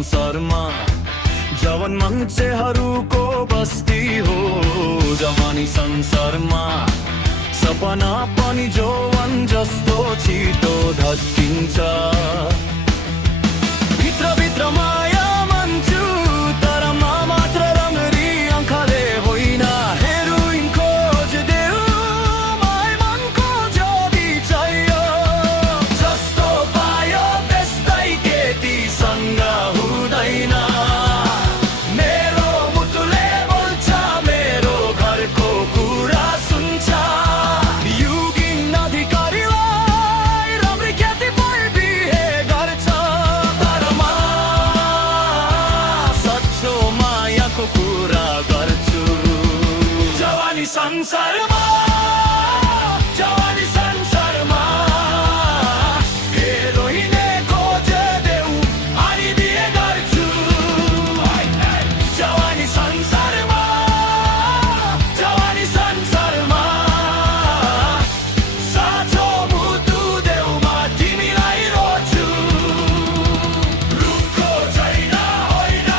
संसारमा जवान मान्छेहरूको बस्ती हो। जवानी संसारमा सपना पनि जवान जस्तो छिटो धत्किन्छ। भित्र माया मान्छु तर मात्र राम्ररी आँखाले होइन। हेरोइन खोज्देऊ माया मनको जति चाहियो। जस्तो पायो त्यस्तै केटीसँग हुँदैन। मेरो मुटुले बोल्छ मेरो घरको कुरा सुन्छ। युगिन अधिकारीलाई राम्री केटी भई बिहे गर्छ। तर म सच्चो मायाको कुरा गर्छु। जवानी संसारमा जवानी संसारमा हेरोइने खोज्देऊ अनि बिहे गर्छु। जवानी संसारमा जवानी संसारमा साँचो मुटु देउमा तिमीलाई रोज्छु। रुखको छैन होइन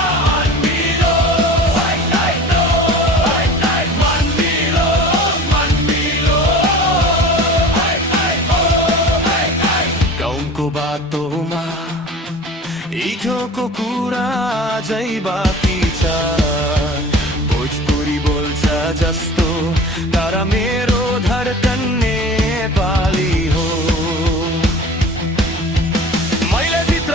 मनमिलो मनमिलो गाउँको बाटोमा इखोको कुरा अझै बाँकी छ। भोजपुरी बोल्छ जस्तो तर मेरो धडकन नेपाली हो। मैले भित्र